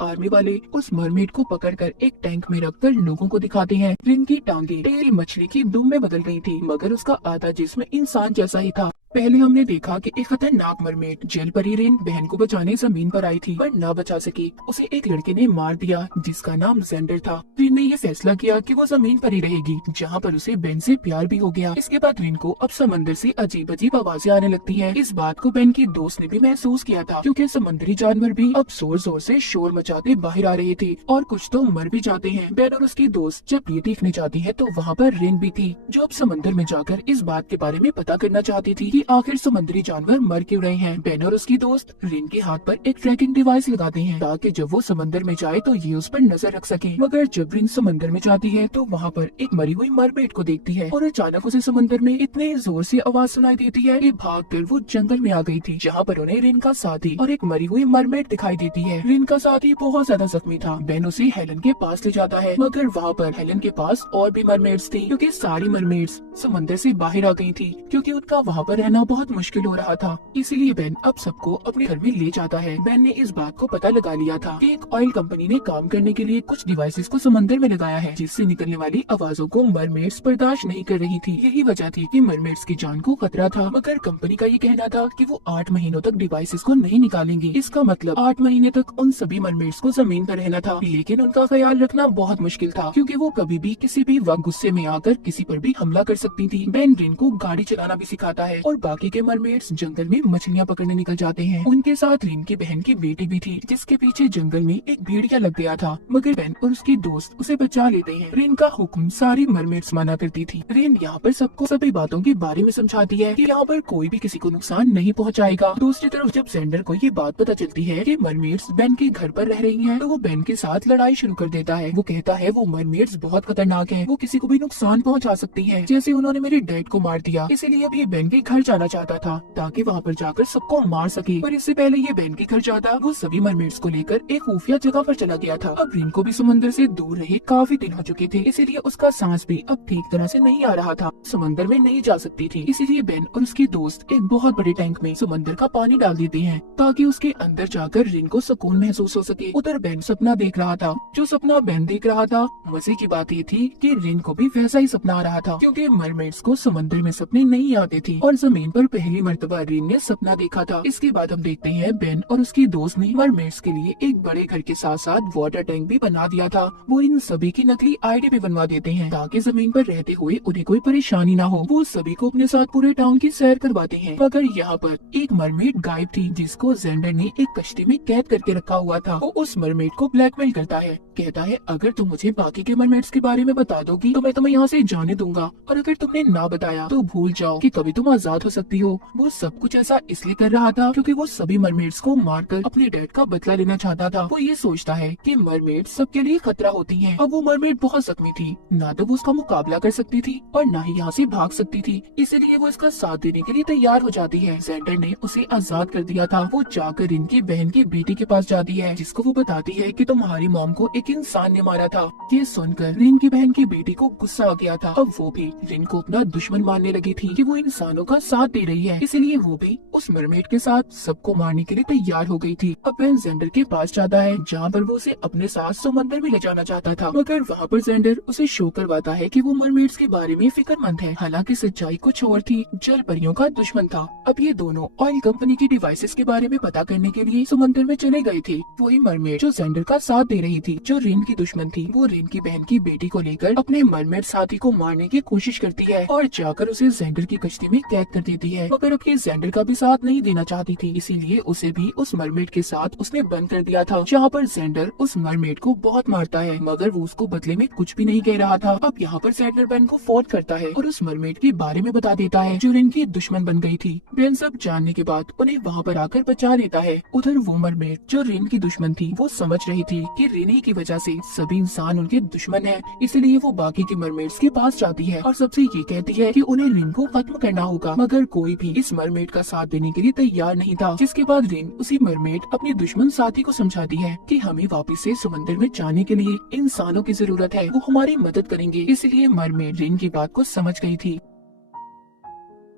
Army वाले उस mermaid को पकड़कर एक टैंक में रखकर लोगों को दिखाते हैं। रिन की टांगे टेल मछली की दुम में बदल गई थी, मगर उसका आधा जिस्म इंसान जैसा ही था। पहले हमने देखा कि एक खतरनाक मरमेड जेल परी रिन बहन को बचाने जमीन पर आई थी, पर न बचा सकी। उसे एक लड़के ने मार दिया जिसका नाम जेंडर था। रिन ने ये फैसला किया कि वो जमीन पर ही रहेगी, जहाँ पर उसे बेन से प्यार भी हो गया। इसके बाद रिन को अब समंदर से अजीब अजीब आवाजें आने लगती है। इस बात को बेन की दोस्त ने भी महसूस किया था, क्योंकि समुद्री जानवर भी अब जोर जोर से शोर मचाते बाहर आ रहे थे और कुछ तो मर भी जाते हैं। बेन और उसकी दोस्त जब ये देखने जाती है तो वहाँ पर रिन भी थी, जो अब समंदर में जाकर इस बात के बारे में पता करना चाहती थी कि आखिर समुद्री जानवर मर क्यों रहे हैं। बेन और उसकी दोस्त रिन के हाथ पर एक ट्रैकिंग डिवाइस लगाते हैं ताकि जब वो समंदर में जाए तो ये उस पर नजर रख सके। मगर जब रिन समंदर में जाती है तो वहाँ पर एक मरी हुई मरमेड को देखती है और अचानक उसे समंदर में इतने जोर से आवाज सुनाई देती है कि भागकर वो जंगल में आ गई थी, जहाँ पर उन्हें रिन का साथी और एक मरी हुई मरमेड दिखाई देती है। रिन का साथी बहुत ज्यादा जख्मी था। बेन उसे हेलन के पास ले जाता है, मगर वहाँ पर हेलन के पास और भी मरमेड्स थी, क्योंकि सारी मरमेड्स समंदर से बाहर आ गई थी, क्योंकि उनका वहाँ पर रहना बहुत मुश्किल हो रहा था। इसीलिए बेन अब सबको अपने घर में ले जाता है। बेन ने इस बात को पता लगा लिया था कि एक ऑयल कंपनी ने काम करने के लिए कुछ डिवाइसेस को समंदर में लगाया है, जिससे निकलने वाली आवाजों को मरमेड्स बर्दाश्त नहीं कर रही थी। यही वजह थी कि मरमेड्स की जान को खतरा था। मगर कंपनी का ये कहना था कि वो 8 महीनों तक डिवाइसेस को नहीं निकालेंगे। इसका मतलब 8 महीने तक उन सभी मरमेड्स को जमीन पर रहना था, लेकिन उनका ख्याल रखना बहुत मुश्किल था, क्योंकि वो कभी भी किसी भी वक्त गुस्से में आकर किसी पर भी हमला कर सकती थी। बेन रिन को गाड़ी चलाना भी सिखाता है और बाकी के मरमेड्स जंगल में मछलियाँ पकड़ने निकल जाते हैं। उनके साथ रिन की बहन की बेटी भी थी, जिसके पीछे जंगल में एक भेड़िया लग गया था, मगर बेन और उसकी दोस्त उसे बचा लेते हैं। रिन का हुक्म सारी मरमेड्स माना करती थी। रिन यहाँ पर सबको सभी बातों के बारे में समझाती है कि यहाँ पर कोई भी किसी को नुकसान नहीं पहुँचाएगा। दूसरी तरफ जब जेंडर को ये बात पता चलती है कि मरमेड्स बेन के घर पर रह रही हैं, तो वो बेन के साथ लड़ाई शुरू कर देता है। वो कहता है वो मरमेड्स बहुत खतरनाक हैं, वो किसी को भी नुकसान पहुँचा सकती हैं, जैसे उन्होंने मेरे डैड को मार दिया। इसीलिए अभी बेन के घर जाना चाहता था ताकि वहाँ पर जाकर सबको मार सके। पर इससे पहले ये बेन के घर जाता, वो सभी मरमेड्स को लेकर एक खुफिया जगह पर चला गया था। अब रिन को भी समंदर से दूर रहे काफी दिन हो चुके थे, इसीलिए उसका सांस भी अब ठीक तरह से नहीं आ रहा था। समंदर में नहीं जा सकती थी, इसीलिए बेन और उसकी दोस्त एक बहुत बड़े टैंक में समंदर का पानी डाल देते हैं ताकि उसके अंदर जाकर रिन को सुकून महसूस हो सके। उधर बेन सपना देख रहा था। जो सपना बेन देख रहा था, मजे की बात ये थी कि रिन को भी वैसा ही सपना आ रहा था, क्योंकि मरमेड्स को समंदर में सपने नहीं आते थे और जमीन पर पहली मर्तबा रिन ने सपना देखा था। इसके बाद हम देखते हैं बेन और उसकी दोस्त ने मरमेड्स के लिए एक बड़े घर के साथ साथ वाटर टैंक भी बना दिया था। वो इन सभी की नकली आईडी भी बनवा देते हैं ताकि जमीन पर रहते हुए उन्हें कोई परेशानी ना हो। वो सभी को अपने साथ पूरे टाउन की सैर करवाते हैं। मगर यहाँ पर एक मरमेड गायब थी, जिसको जेंडर ने एक कश्ती में कैद करके रखा हुआ था। वो उस मरमेड को ब्लैकमेल करता है, कहता है अगर तुम मुझे बाकी के मरमेड्स के बारे में बता दोगी तो मैं तुम्हें यहाँ से जाने दूंगा, और अगर तुमने ना बताया तो भूल जाओ कि कभी तुम आजाद हो सकती हो। वो सब कुछ ऐसा इसलिए कर रहा था क्योंकि वो सभी मरमेड्स को मारकर अपने डैड का बदला लेना चाहता था। वो ये सोचता है कि मरमेड सबके लिए खतरा होती हैं। अब वो मरमेड बहुत जख्मी थी, ना तो वो उसका मुकाबला कर सकती थी और ना ही यहाँ से भाग सकती थी, इसलिए वो इसका साथ देने के लिए तैयार हो जाती है। जेंडर ने उसे आजाद कर दिया था। वो जाकर इनकी बहन की बेटी के पास जाती है, जिसको वो बताती है कि तुम्हारी मॉम को एक इंसान ने मारा था। ये सुनकर रिन की बहन की बेटी को गुस्सा आ गया था। अब वो भी रिन को अपना दुश्मन मानने लगी थी कि वो इंसानों का साथ दे रही है, इसलिए वो भी उस मरमेड के साथ सबको मारने के लिए तैयार हो गई थी। अब वह जेंडर के पास जाता है, जहाँ पर वो उसे अपने साथ समंदर में ले जाना चाहता था, मगर वहाँ पर जेंडर उसे शो करवाता है कि वो मरमेड्स के बारे में फिक्रमंद है। हालांकि सच्चाई कुछ और थी, जल परियों का दुश्मन था। अब ये दोनों ऑयल कंपनी की डिवाइसेस के बारे में पता करने के लिए समंदर में चले गए थे। वही मरमेड जो जेंडर का साथ दे रही थी, जो रिन की दुश्मन थी, वो रिन की बहन की बेटी को लेकर अपने मरमेड साथी को मारने की कोशिश करती है और जाकर उसे जेंडर की कश्ती में कैद कर देती है। मगर अब ये जेंडर का भी साथ नहीं देना चाहती थी, इसीलिए उसे भी उस मरमेड के साथ उसने बंद कर दिया था, जहाँ पर जेंडर उस मरमेड को बहुत मारता है, मगर वो उसको बदले में कुछ भी नहीं कह रहा था। अब यहाँ पर जेंडर बेन को फोन करता है और उस मरमेड के बारे में बता देता है जो रिन की दुश्मन बन गई थी। बेन सब जानने के बाद उन्हें वहाँ पर आकर बचा लेता है। उधर वो मरमेड जो रिन की दुश्मन थी, वो समझ रही थी कि रिन ही की वजह से सभी इंसान उनके दुश्मन है, इसलिए वो बाकी के मरमेड्स के पास जाती है और सबसे ये कहती है कि उन्हें रिन को खत्म करना होगा। मगर कोई भी इस मरमेड का साथ देने के लिए तैयार नहीं था, जिसके बाद रिन उसी मरमेड अपने दुश्मन साथी को समझाती है कि हमें वापस से समंदर में जाने के लिए इंसानों की जरूरत है, वो हमारी मदद करेंगे। इसलिए मरमेड रिन की बात को समझ गई थी।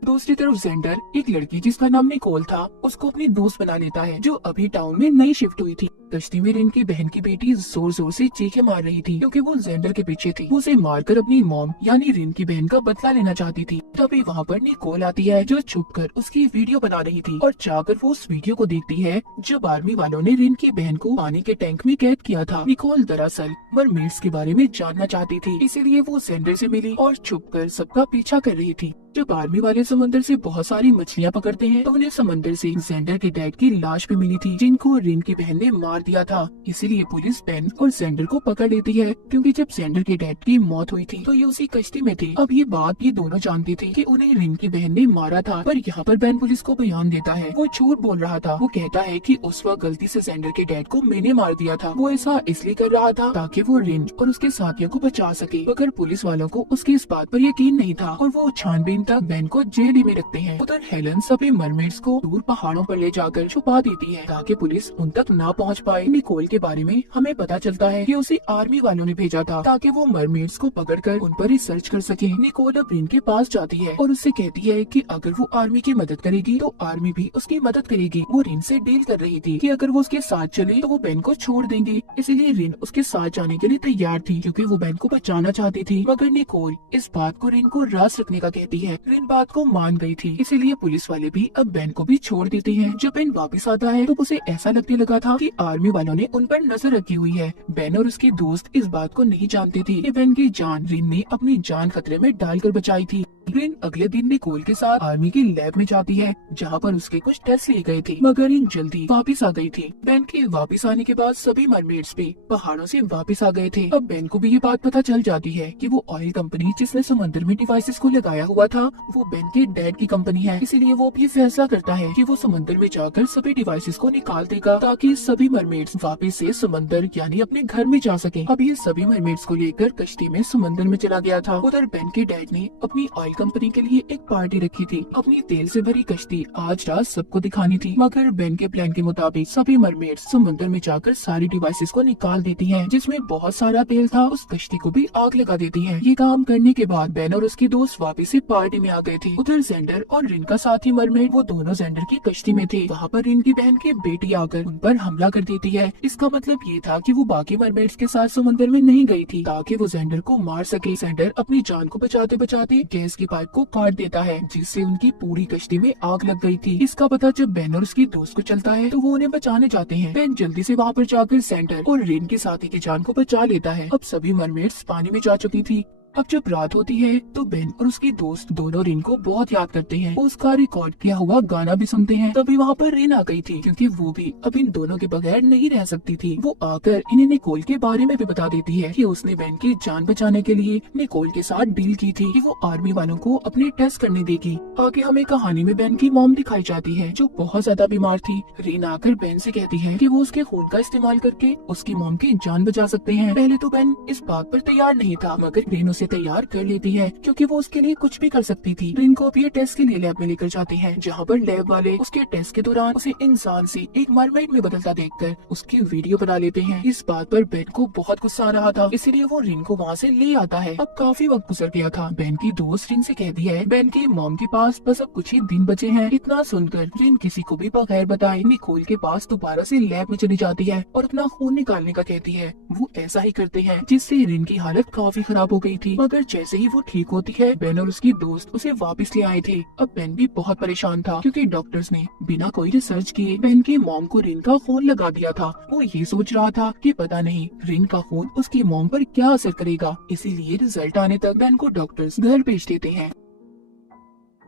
दूसरी तरफ जेंडर एक लड़की जिसका नाम निकोल था, उसको अपनी दोस्त बना लेता है, जो अभी टाउन में नई शिफ्ट हुई थी। कश्ती में रिन की बहन की बेटी जोर जोर से चीखें मार रही थी क्योंकि वो जेंडर के पीछे थी। वो उसे मारकर अपनी मॉम यानी रिन की बहन का बदला लेना चाहती थी। तभी वहाँ पर निकोल आती है जो छुपकर उसकी वीडियो बना रही थी और जाकर वो उस वीडियो को देखती है जब आर्मी वालों ने रिन की बहन को पानी के टैंक में कैद किया था। निकोल दरअसल मरमेड्स के बारे में जानना चाहती थी, इसीलिए वो जेंडर से मिली और छुपकर सबका पीछा कर रही थी। जब आर्मी वाले समंदर से बहुत सारी मछलियाँ पकड़ते हैं तो उन्हें समंदर से जेंडर के डैड की लाश भी मिली थी जिनको रिन की बहन ने मार दिया था। इसीलिए पुलिस बेन और जेंडर को पकड़ लेती है क्योंकि जब जेंडर के डैड की मौत हुई थी तो ये उसी कश्ती में थे। अब ये बात ये दोनों जानती थी कि उन्हें रिन की बहन ने मारा था, पर यहाँ पर बेन पुलिस को बयान देता है वो झूठ बोल रहा था। वो कहता है कि उस वक्त गलती से जेंडर के डैड को मैंने मार दिया था। वो ऐसा इसलिए कर रहा था ताकि वो रिन और उसके साथियों को बचा सके, मगर पुलिस वालों को उसकी इस बात पर यकीन नहीं था और वो छानबीन तक बेन को जेल में रखते हैं। उधर हेलन सभी मरमेड्स को दूर पहाड़ों पर ले जाकर छुपा देती है ताकि पुलिस उन तक ना पहुंच पाए। निकोल के बारे में हमें पता चलता है कि उसे आर्मी वालों ने भेजा था ताकि वो मरमेड्स को पकड़कर उन पर रिसर्च कर सके। निकोल अब रिन के पास जाती है और उससे कहती है कि अगर वो आर्मी की मदद करेगी तो आर्मी भी उसकी मदद करेगी। वो रिन से डील कर रही थी कि अगर वो उसके साथ चले तो वो बेन को छोड़ देंगी, इसीलिए रिन उसके साथ जाने के लिए तैयार थी क्योंकि वो बेन को बचाना चाहती थी। मगर निकोल इस बात को रिन को राज रखने का कहती है। रिन बात को मान गई थी, इसीलिए पुलिस वाले भी अब बेन को भी छोड़ देते हैं। जब बेन वापस आता है तो उसे ऐसा लगने लगा था कि आर्मी वालों ने उन पर नजर रखी हुई है। बेन और उसके दोस्त इस बात को नहीं जानते थे कि बेन की जान रिन ने अपनी जान खतरे में डालकर बचाई थी। रिन अगले दिन निकोल के साथ आर्मी की लैब में जाती है जहाँ पर उसके कुछ टेस्ट लिए गए थे, मगर रिन जल्दी वापस आ गई थी। बेन के वापस आने के बाद सभी मरमेड्स भी पहाड़ों से वापस आ गए थे। अब बेन को भी ये बात पता चल जाती है कि वो ऑयल कंपनी जिसने समंदर में डिवाइसेस को लगाया हुआ था वो बेन के डैड की कंपनी है। इसीलिए वो भी फैसला करता है कि वो समंदर में जाकर सभी डिवाइसेस को निकाल देगा ताकि सभी मरमेड्स वापस से समंदर यानी अपने घर में जा सके। अब ये सभी मरमेड्स को लेकर कश्ती में समंदर में चला गया था। उधर बेन के डैड ने अपनी ऑयल कंपनी के लिए एक पार्टी रखी थी। अपनी तेल से भरी कश्ती आज रात सबको दिखानी थी, मगर बेन के प्लान के मुताबिक सभी मरमेड्स समंदर में जाकर सारी डिवाइसेस को निकाल देती हैं, जिसमें बहुत सारा तेल था उस कश्ती को भी आग लगा देती हैं। ये काम करने के बाद बेन और उसके दोस्त वापस से पार्टी में आ गए थे। उधर जेंडर और रिन का साथी मरमेड वो दोनों जेंडर की कश्ती में थे। वहाँ पर रिन की बहन की बेटी आकर उन पर हमला कर देती है। इसका मतलब ये था कि वो बाकी मरमेड्स के साथ समंदर में नहीं गई थी ताकि वो जेंडर को मार सके। जेंडर अपनी जान को बचाते बचाते गैस की पाइप को काट देता है जिससे उनकी पूरी कश्ती में आग लग गई थी। इसका पता जब बेन और उसकी दोस्त को चलता है तो वो उन्हें बचाने जाते हैं। बेन जल्दी से वहाँ पर जाकर सेंटर और रिन के साथी की जान को बचा लेता है। अब सभी मरमेड्स पानी में जा चुकी थी। अब जब रात होती है तो बेन और उसकी दोस्त दोनों रिन को बहुत याद करते हैं। वो उसका रिकॉर्ड किया हुआ गाना भी सुनते हैं। तभी वहाँ पर रिन आ गई थी क्योंकि वो भी अब इन दोनों के बगैर नहीं रह सकती थी। वो आकर इन्हें निकोल के बारे में भी बता देती है कि उसने बेन की जान बचाने के लिए निकोल के साथ डील की थी कि वो आर्मी वालों को अपने टेस्ट करने देगी। आगे हमें कहानी में बेन की मॉम दिखाई जाती है जो बहुत ज्यादा बीमार थी। रिन आकर बेन से कहती है कि वो उसके खून का इस्तेमाल करके उसकी मॉम की जान बचा सकते हैं। पहले तो बेन इस बात पर तैयार नहीं था, मगर रिन उसे तैयार कर लेती है क्योंकि वो उसके लिए कुछ भी कर सकती थी। रिन को भी टेस्ट के लिए लैब में लेकर जाते हैं जहाँ पर लैब वाले उसके टेस्ट के दौरान उसे इंसान से एक मरमेड में बदलता देखकर उसकी वीडियो बना लेते हैं। इस बात पर बेन को बहुत गुस्सा आ रहा था, इसलिए वो रिन को वहाँ से ले आता है। अब काफी वक्त गुजर गया था। बेन की दोस्त रिन से कहती है बेन की मॉम के पास बस अब कुछ ही दिन बचे हैं। इतना सुनकर रिन किसी को भी बगैर बताए निकोल के पास दोबारा से लैब में चली जाती है और अपना खून निकालने का कहती है। वो ऐसा ही करते हैं जिससे रिन की हालत काफी खराब हो गई थी, मगर जैसे ही वो ठीक होती है बेन और उसकी दोस्त उसे वापस ले आए थे। अब बेन भी बहुत परेशान था क्योंकि डॉक्टर्स ने बिना कोई रिसर्च किए बेन की मॉम को रिन का खून लगा दिया था। वो ये सोच रहा था कि पता नहीं रिन का खून उसकी मॉम पर क्या असर करेगा, इसीलिए रिजल्ट आने तक बेन को डॉक्टर्स घर भेज देते हैं।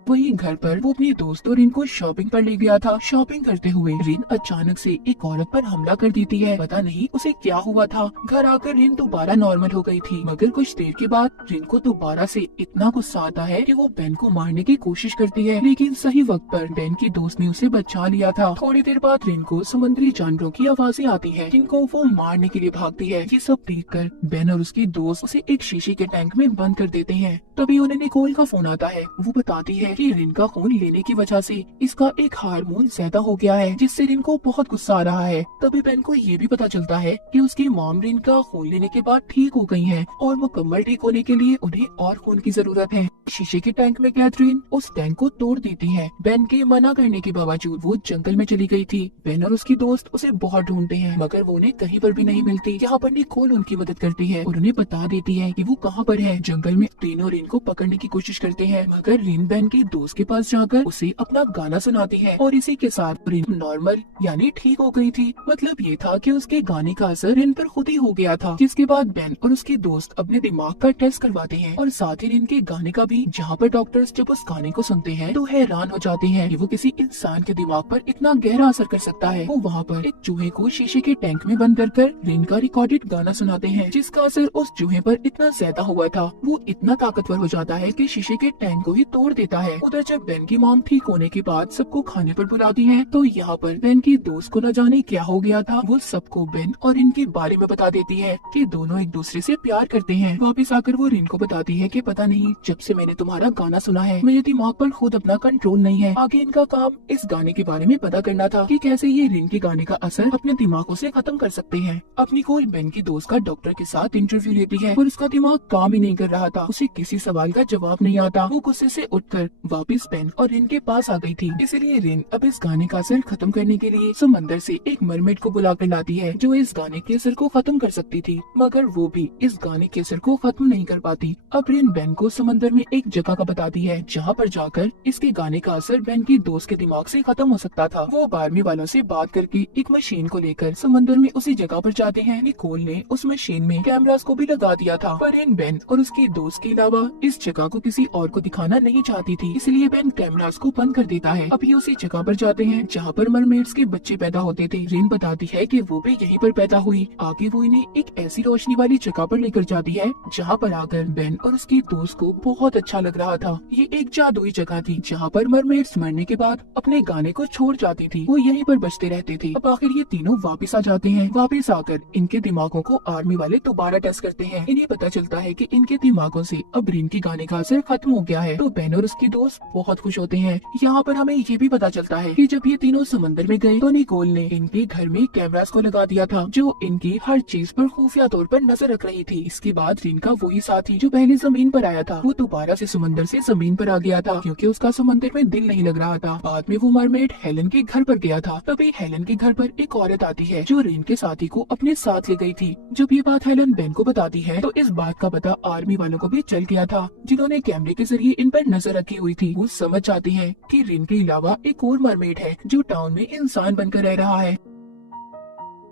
वहीं घर पर वो अपनी दोस्त और रिन को शॉपिंग पर ले गया था। शॉपिंग करते हुए रिन अचानक से एक औरत पर हमला कर देती है। पता नहीं उसे क्या हुआ था। घर आकर रिन दोबारा नॉर्मल हो गई थी, मगर कुछ देर के बाद रिन को दोबारा से इतना गुस्सा आता है कि वो बेन को मारने की कोशिश करती है, लेकिन सही वक्त पर बेन की दोस्त ने उसे बचा लिया था। थोड़ी देर बाद रिन को समुद्री जानवरों की आवाजें आती है जिनको वो मारने के लिए भागती है। ये सब देखकर बेन और उसकी दोस्त उसे एक शीशे के टैंक में बंद कर देते हैं। तभी उन्हें निकोल का फोन आता है। वो बताती है कि रिन का खून लेने की वजह से इसका एक हार्मोन ज्यादा हो गया है जिससे रिन को बहुत गुस्सा आ रहा है। तभी बेन को ये भी पता चलता है कि उसकी मॉम रिन का खून लेने के बाद ठीक हो गई हैं और मुकम्मल ठीक होने के लिए उन्हें और खून की जरूरत है। शीशे के टैंक में कैथरीन उस टैंक को तोड़ देती है। बेन के मना करने के बावजूद वो जंगल में चली गई थी। बेन और उसकी दोस्त उसे बहुत ढूंढते हैं मगर वो उन्हें कहीं पर भी नहीं मिलती। यहाँ पर निकोल उनकी मदद करती है और उन्हें बता देती है कि वो कहाँ पर है। जंगल में रिन और रिन को पकड़ने की कोशिश करते हैं मगर रिन बेन के दोस्त के पास जाकर उसे अपना गाना सुनाती है और इसी के साथ रिन नॉर्मल यानी ठीक हो गई थी। मतलब ये था कि उसके गाने का असर रिन पर खुद ही हो गया था। जिसके बाद बेन और उसके दोस्त अपने दिमाग का टेस्ट करवाते हैं और साथ ही रिन के गाने का भी, जहाँ पर डॉक्टर्स जब उस गाने को सुनते हैं तो हैरान हो जाते हैं कि वो किसी इंसान के दिमाग पर इतना गहरा असर कर सकता है। वो वहाँ पर एक चूहे को शीशे के टैंक में बंद कर रिन का रिकॉर्डेड गाना सुनाते हैं जिसका असर उस चूहे पर इतना ज्यादा हुआ था वो इतना ताकतवर हो जाता है कि शीशे के टैंक को ही तोड़ देता है। उधर जब बेन की मॉम ठीक होने के बाद सबको खाने पर बुलाती है तो यहाँ पर बेन की दोस्त को न जाने क्या हो गया था। वो सबको बेन और इनके बारे में बता देती है कि दोनों एक दूसरे से प्यार करते हैं। वापस आकर वो रिन को बताती है कि पता नहीं जब से मैंने तुम्हारा गाना सुना है मेरे दिमाग पर खुद अपना कंट्रोल नहीं है। आगे इनका काम इस गाने के बारे में पता करना था कि कैसे ये रिन के गाने का असर अपने दिमागों से खत्म कर सकते हैं। अपनी कोल बेन की दोस्त का डॉक्टर के साथ इंटरव्यू लेती है और उसका दिमाग काम ही नहीं कर रहा था। उसे किसी सवाल का जवाब नहीं आता। वो गुस्से से उठकर वापस बेन और रिन के पास आ गई थी। इसलिए रिन अब इस गाने का असर खत्म करने के लिए समंदर से एक मरमेड को बुला कर लाती है जो इस गाने के असर को खत्म कर सकती थी मगर वो भी इस गाने के असर को खत्म नहीं कर पाती। अब रिन बेन को समंदर में एक जगह का बताती है जहाँ पर जाकर इसके गाने का असर बेन की दोस्त के दिमाग से खत्म हो सकता था। वो आर्मी वालों से बात करके एक मशीन को लेकर समंदर में उसी जगह पर जाते हैं। निकोल ने उस मशीन में कैमरास को भी लगा दिया था पर इन बेन और उसके दोस्त के अलावा इस जगह को किसी और को दिखाना नहीं चाहती थी, इसलिए बेन कैमरास को बंद कर देता है। अब ये उसी जगह पर जाते हैं जहाँ पर मरमेड्स के बच्चे पैदा होते थे। रिन बताती है कि वो भी यहीं पर पैदा हुई। आगे वो इन्हें एक ऐसी रोशनी वाली जगह पर लेकर जाती है जहाँ पर आकर बेन और उसकी दोस्त को बहुत अच्छा लग रहा था। ये एक जादुई जगह थी जहाँ पर मरमेड्स मरने के बाद अपने गाने को छोड़ जाती थी। वो यहीं पर बचते रहते थे। अब आखिर ये तीनों वापस आ जाते हैं। वापस आकर इनके दिमागों को आर्मी वाले दोबारा टेस्ट करते हैं। इन्हें पता चलता है कि इनके दिमागों से अब रिन के गाने का असर खत्म हो गया है। तो बेन और उसकी दोस्त बहुत खुश होते हैं। यहाँ पर हमें ये भी पता चलता है कि जब ये तीनों समंदर में गए तो निकोल ने इनके घर में कैमरास को लगा दिया था जो इनकी हर चीज पर खुफिया तौर पर नजर रख रही थी। इसके बाद रिन का वही साथी जो पहले जमीन पर आया था वो दोबारा से समंदर से जमीन पर आ गया था क्योंकि उसका समंदर में दिल नहीं लग रहा था। बाद में वो मरमेड हेलन के घर पर गया था। तभी हेलन के घर पर एक औरत आती है जो रिन के साथी को अपने साथ ले गई थी। जब ये बात हेलन बेन को बताती है तो इस बात का पता आर्मी वालों को भी चल गया था जिन्होंने कैमरे के जरिए इन पर नजर रखी हुई थी। वो समझ जाती है कि रिन के अलावा एक और मरमेड है जो टाउन में इंसान बनकर रह रहा है।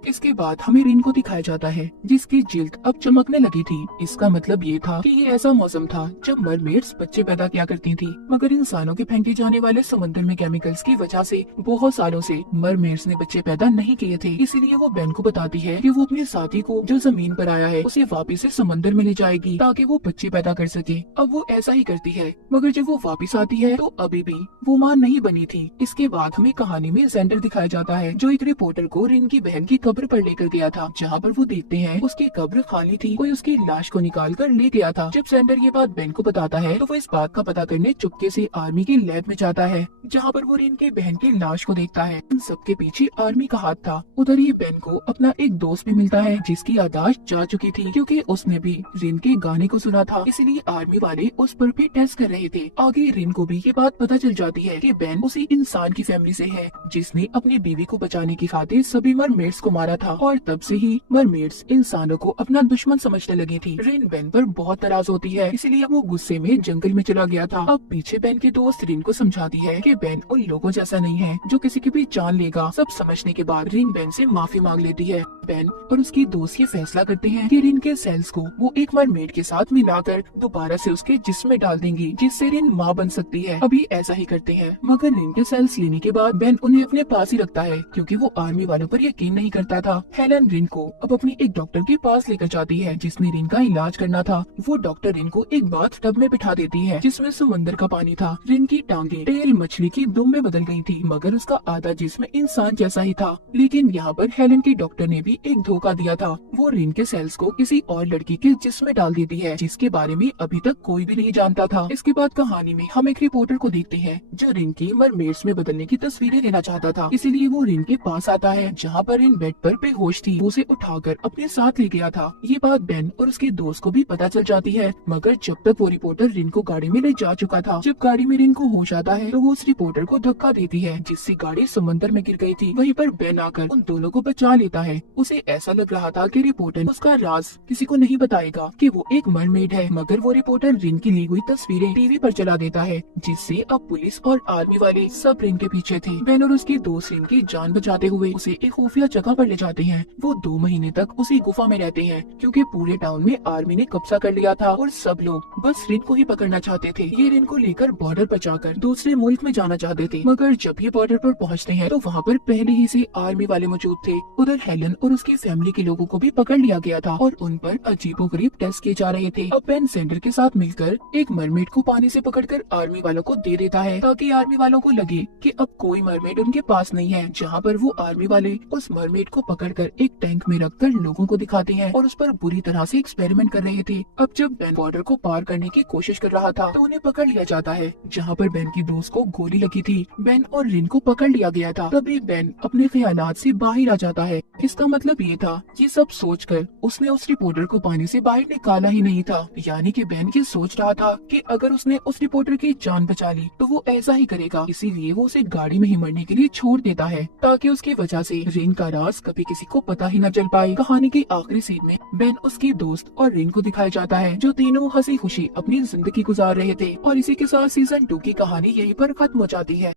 इसके बाद हमें रिन को दिखाया जाता है जिसकी जिल्द अब चमकने लगी थी। इसका मतलब ये था कि ये ऐसा मौसम था जब मरमेड्स बच्चे पैदा किया करती थी मगर इंसानों के फेंके जाने वाले समंदर में केमिकल्स की वजह से बहुत सालों से मरमेड्स ने बच्चे पैदा नहीं किए थे। इसीलिए वो बेन को बताती है कि वो अपने साथी को जो जमीन पर आया है उसे वापिस से समंदर में ले जाएगी ताकि वो बच्चे पैदा कर सके। अब वो ऐसा ही करती है मगर जब वो वापिस आती है तो अभी भी वो मां नहीं बनी थी। इसके बाद हमें कहानी में जेंडर दिखाया जाता है जो एक रिपोर्टर को रिन की बहन की कब्र पर लेकर गया था जहाँ पर वो देखते हैं उसकी कब्र खाली थी। कोई उसकी लाश को निकाल कर ले गया था। जब सेंडर ये बात बेन को बताता है तो वो इस बात का पता करने चुपके से आर्मी की लैब में जाता है जहाँ पर वो रिन के बहन की लाश को देखता है। इन सबके पीछे आर्मी का हाथ था। उधर ही बेन को अपना एक दोस्त भी मिलता है जिसकी याददाश्त जा चुकी थी क्योंकि उसने भी रिन के गाने को सुना था, इसलिए आर्मी वाले उस पर भी टेस्ट कर रहे थे। आगे रिन को भी ये बात पता चल जाती है कि बेन उसी इंसान की फैमिली से है जिसने अपनी बीवी को बचाने की खातिर सभी मरमेड्स को मारा था और तब से ही मरमेड्स इंसानों को अपना दुश्मन समझने लगी थी। रिन बेन पर बहुत नाराज होती है इसलिए वो गुस्से में जंगल में चला गया था। अब पीछे बेन की दोस्त रिन को समझाती है कि बेन उन लोगों जैसा नहीं है जो किसी की भी जान लेगा। सब समझने के बाद रिन बेन से माफी मांग लेती है। बेन और उसकी दोस्त ये फैसला करते हैं कि रिन के सेल्स को वो एक मरमेड के साथ मिलाकर दोबारा से उसके जिस्म में डाल देंगी जिससे रिन माँ बन सकती है। अभी ऐसा ही करते हैं मगर रिन के सेल्स लेने के बाद बेन उन्हें अपने पास ही रखता है क्योंकि वो आर्मी वालों पर यकीन नहीं करता था। हेलन रिन को अब अपनी एक डॉक्टर के पास लेकर जाती है जिसने रिन का इलाज करना था। वो डॉक्टर रिन को एक बाथ टब में बिठा देती है जिसमें समंदर का पानी था। रिन की टांगे टेल मछली की दुम में बदल गई थी मगर उसका आधा जिस्म इंसान जैसा ही था। लेकिन यहाँ पर हेलन की डॉक्टर ने भी एक धोखा दिया था। वो रिन के सेल्स को किसी और लड़की के जिस्म में डाल देती है जिसके बारे में अभी तक कोई भी नहीं जानता था। इसके बाद कहानी में हम एक रिपोर्टर को देखते हैं जो रिन की मरमेड्स में बदलने की तस्वीरें लेना चाहता था, इसीलिए वो रिन के पास आता है जहाँ पर रिन बेड पर बेहोश थी, वो उसे उठाकर अपने साथ ले गया था। ये बात बेन और उसके दोस्त को भी पता चल जाती है, मगर जब तक वो रिपोर्टर रिन को गाड़ी में ले जा चुका था। जब गाड़ी में रिन को होश आता है तो वो उस रिपोर्टर को धक्का देती है, जिससे गाड़ी समंदर में गिर गई थी। वहीं पर बेन आकर उन दोनों को बचा लेता है। उसे ऐसा लग रहा था कि रिपोर्टर उसका राज किसी को नहीं बताएगा कि वो एक मरमेड है, मगर वो रिपोर्टर रिन की ली हुई तस्वीरें टीवी पर चला देता है, जिससे अब पुलिस और आर्मी वाले सब रिन के पीछे थे। बेन और उसके दोस्त रिन की जान बचाते हुए उसे एक खुफिया जगह पर ले जाते हैं। वो 2 महीने तक उसी गुफा में रहते हैं, क्योंकि पूरे टाउन में आर्मी ने कब्जा कर लिया था और सब लोग बस रिन को ही पकड़ना चाहते थे। ये रिन को लेकर बॉर्डर पर जाकर दूसरे मुल्क में जाना चाहते थे, मगर जब ये बॉर्डर पर पहुंचते हैं तो वहाँ पर पहले ही से आर्मी वाले मौजूद थे। उधर हेलन और उसकी फैमिली के लोगों को भी पकड़ लिया गया था और उन पर अजीबोगरीब टेस्ट किए जा रहे थे। अब बेन सेंडर के साथ मिलकर एक मरमेड को पानी से पकड़कर आर्मी वालों को दे देता है, ताकि आर्मी वालों को लगे कि अब कोई मरमेड उनके पास नहीं है। जहाँ पर वो आर्मी वाले उस मरमेड को पकड़कर एक टैंक में रखकर लोगों को दिखाते हैं और उस पर बुरी तरह से एक्सपेरिमेंट कर रहे थे। अब जब बेन बॉर्डर को पार करने की कोशिश कर रहा था तो उन्हें पकड़ लिया जाता है, जहाँ पर बेन की दोस्त को गोली लगी थी। बेन और रिन को पकड़ लिया गया था। तभी बेन अपने ख्यालात से बाहर आ जाता है। इसका मतलब ये था, ये सब सोचकर उसने उस रिपोर्टर को पानी से बाहर निकाला ही नहीं था। यानी कि बेन ये सोच रहा था कि अगर उसने उस रिपोर्टर की जान बचा ली तो वो ऐसा ही करेगा, इसीलिए वो उसे गाड़ी में ही मरने के लिए छोड़ देता है, ताकि उसकी वजह से रिन का राज कभी किसी को पता ही न चल पाए। कहानी की आखिरी सीन में बेन, उसकी दोस्त और रिन को दिखाया जाता है, जो तीनों हंसी खुशी अपनी जिंदगी गुजार रहे थे। और इसी के साथ सीजन 2 की कहानी यहीं पर खत्म हो जाती है।